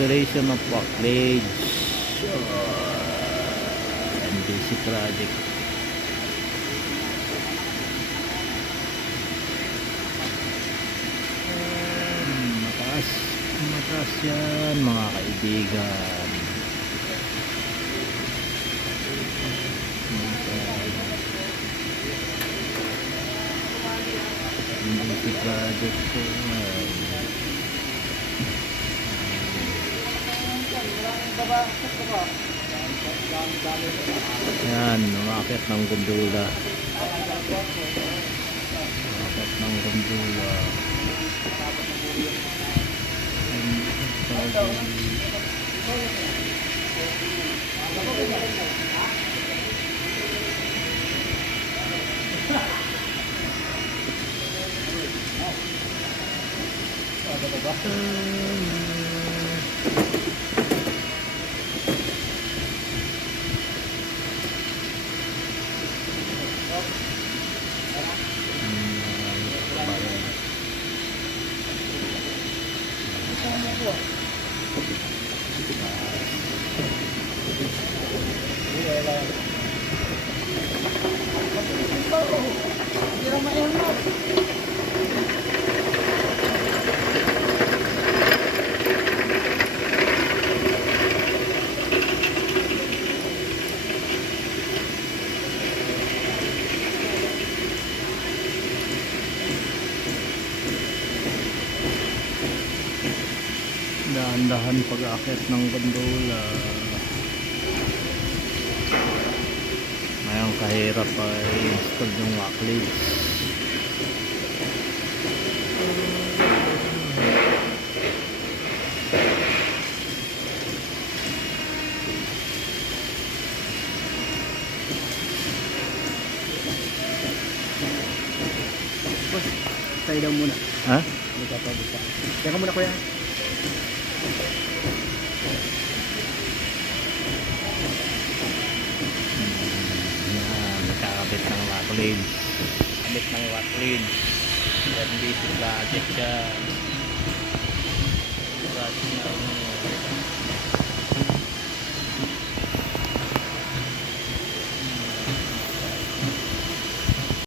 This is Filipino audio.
Installation of Wacklage NBC project. Mataas yan mga kaibigan. NBC project po. Yan, umakit ng gundula. Umakit ng gundula. Dahan-dahan pag-akit ng gondola. Ngayong kahirap ay install yung Wacklage. Boss, tayo daw muna. Ha? Magpapabuka. Teka muna kuya. Nakakabit ng Wacklage. Kabit ng Wacklage. NBC project yan. Project na